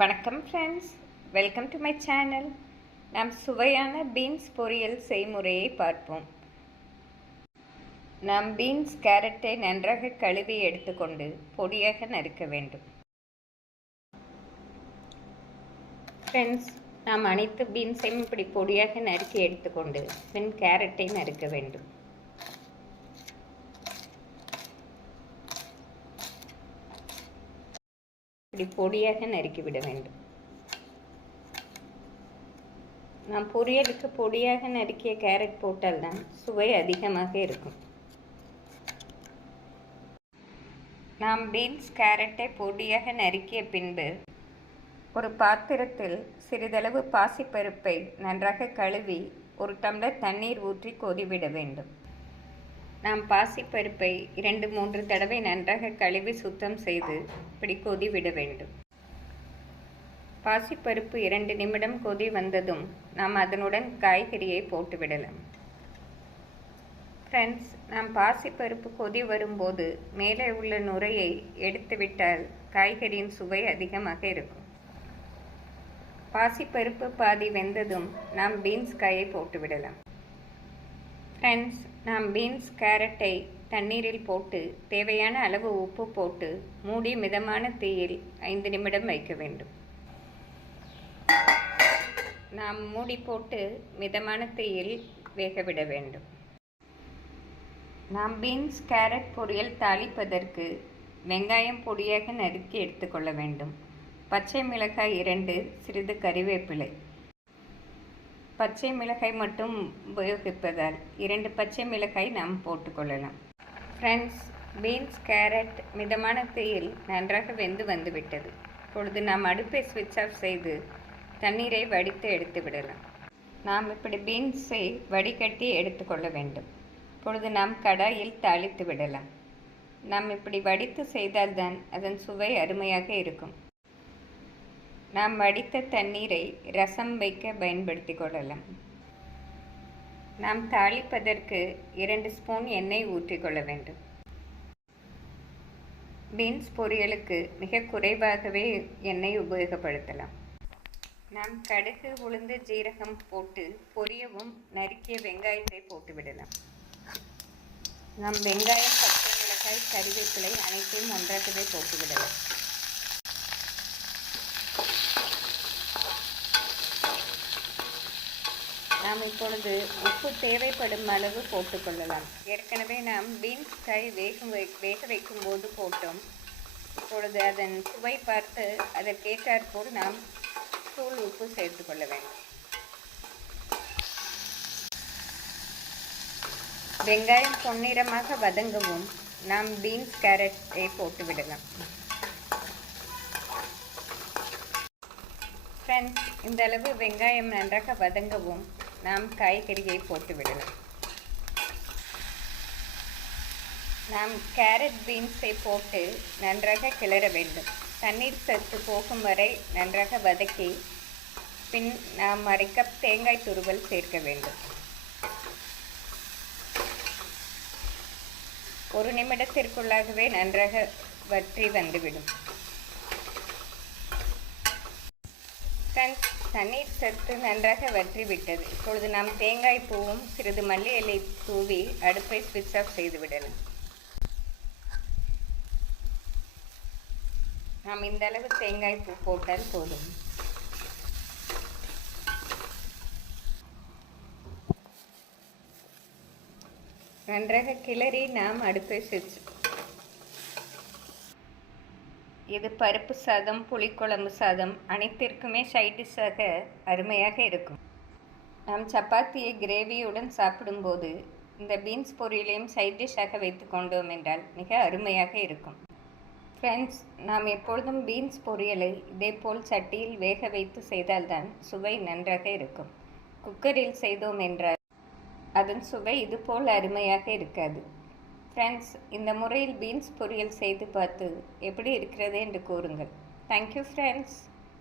வணக்கம் friends welcome to my channel நாம் சுவையான பீன்ஸ் பொரியல் செய்முறையை பார்ப்போம். நாம் பீன்ஸ் கேரட்டை நன்றாக கழுவி எடுத்துக்கொண்டு பொடியாக நறுக்க வேண்டும். ஃப்ரெண்ட்ஸ் நாம் அனைத்து பீன்ஸையும் இப்படி பொடியாக நறுக்கி எடுத்துக்கொண்டு பின் கேரட்டை நறுக்க வேண்டும். இப்படி பொடியாக நறுக்கிவிட வேண்டும். நாம் பொரியலுக்கு பொடியாக நறுக்கிய கேரட் போட்டால்தான் சுவை அதிகமாக இருக்கும். நாம் பீன்ஸ் கேரட்டை பொடியாக நறுக்கிய பின்பு ஒரு பாத்திரத்தில் சிறிதளவு பாசிப்பருப்பை நன்றாக கழுவி ஒரு டம்ளர் தண்ணீர் ஊற்றி கொதிவிட வேண்டும். நாம் பாசிப்பருப்பை இரண்டு மூன்று தடவை நன்றாக கழுவி சுத்தம் செய்து இப்படி கொதி விட வேண்டும். பாசிப்பருப்பு இரண்டு நிமிடம் கொதி வந்ததும் நாம் அதனுடன் காய்கறியை போட்டு விடலாம். ஃப்ரெண்ட்ஸ் நாம் பாசிப்பருப்பு கொதி வரும்போது மேலே உள்ள நுரையை எடுத்துவிட்டால் காய்கறியின் சுவை அதிகமாக இருக்கும். பாசிப்பருப்பு பாதி வெந்ததும் நாம் பீன்ஸ் காயை போட்டு விடலாம். ஃப்ரெண்ட்ஸ் நாம் பீன்ஸ் கேரட்டை தண்ணீரில் போட்டு தேவையான அளவு உப்பு போட்டு மூடி மிதமான தீயில் ஐந்து நிமிடம் வைக்க வேண்டும். நாம் மூடி போட்டு மிதமான தீயில் வேகவிட வேண்டும். நாம் பீன்ஸ் கேரட் பொரியல் தாளிப்பதற்கு வெங்காயம் பொடியாக நறுக்கி எடுத்துக்கொள்ள வேண்டும். பச்சை மிளகாய் இரண்டு சிறிது கறிவேப்பிலை. பச்சை மிளகாய் மட்டும் உபயோகிப்பதால் இரண்டு பச்சை மிளகாய் நாம் போட்டுக்கொள்ளலாம். ஃப்ரெண்ட்ஸ் பீன்ஸ் கேரட் மிதமான தீயில் நன்றாக வெந்து வந்துவிட்டது. இப்பொழுது நாம் அடுப்பை ஸ்விட்ச் ஆஃப் செய்து தண்ணீரை வடித்து எடுத்து விடலாம். நாம் இப்படி பீன்ஸை வடிகட்டி எடுத்துக்கொள்ள வேண்டும். இப்பொழுது நாம் கடாயில் தாளித்து விடலாம். நாம் இப்படி வடித்து செய்தால்தான் அதன் சுவை அருமையாக இருக்கும். நாம் வடித்த தண்ணீரை ரசம் வைக்க பயன்படுத்தி கொள்ளலாம். நாம் தாளிப்பதற்கு இரண்டு ஸ்பூன் எண்ணெய் ஊற்றிக்கொள்ள வேண்டும். பீன்ஸ் பொரியலுக்கு மிக குறைவாகவே எண்ணெய் உபயோகப்படுத்தலாம். நாம் கடுகு உளுந்து ஜீரகம் போட்டு பொரியவும் நறுக்கிய வெங்காயத்தை போட்டு விடலாம். நாம் வெங்காயம் பச்சை மிளகாய் கருவேப்பிலை அனைத்தையும் ஒன்றாகவே போட்டு விடலாம். நாம் இப்பொழுது உப்பு தேவைப்படும் அளவு போட்டுக்கொள்ளலாம். ஏற்கனவே நாம் பீன்ஸ் காய் வேகும் வேக வைக்கும் போது போட்டோம். இப்பொழுது அதன் சுவை பார்த்து அதற்கேற்றாற்போல் நாம் தூள் உப்பு சேர்த்து கொள்ள வேண்டும். வெங்காயம் பொன்னிறமாக வதங்கவும் நாம் பீன்ஸ் கேரட்டை போட்டு விடலாம். ஃப்ரெண்ட்ஸ் இந்த அளவு வெங்காயம் நன்றாக வதங்கவும் நாம் காய்கறியை போட்டு விடலாம். நாம் கேரட் பீன்ஸை போட்டு நன்றாக கிளற வேண்டும். தண்ணீர் சத்து போகும் வரை நன்றாக வதக்கி பின் நாம் அரை கப் தேங்காய் துருவல் சேர்க்க வேண்டும். ஒரு நிமிடத்திற்குள்ளாகவே நன்றாக வற்றி வந்துவிடும். தண்ணீர் சத்து நன்றாக வற்றி விட்டது இப்பொழுது நாம் தேங்காய் பூவும் சிறிது மல்லி இலை தூவி அடுப்பை ஸ்விட்ச் ஆஃப் செய்துவிடலாம் நாம் இந்த அளவு தேங்காய் பூ போட்டால் போதும். நன்றாக கிளறி நாம் அடுப்பை சுவிட்ச் இது பருப்பு சாதம் புளிக்குழம்பு சாதம் அனைத்திற்குமே சைட் டிஷ்ஷாக அருமையாக இருக்கும். நாம் சப்பாத்தியை கிரேவியுடன் சாப்பிடும்போது இந்த பீன்ஸ் பொரியலையும் சைட் டிஷ்ஷாக வைத்து கொண்டோம் என்றால் மிக அருமையாக இருக்கும். ஃப்ரெண்ட்ஸ் நாம் எப்பொழுதும் பீன்ஸ் பொரியலை இதேபோல் சட்டியில் வேக வைத்து செய்தால்தான் சுவை நன்றாக இருக்கும். குக்கரில் செய்தோம் என்றால் அதன் சுவை இதுபோல் அருமையாக இருக்காது. ஃப்ரெண்ட்ஸ் இந்த முறையில் பீன்ஸ் பொரியல் செய்து பார்த்து எப்படி இருக்கிறது என்று கூறுங்கள். Thank you friends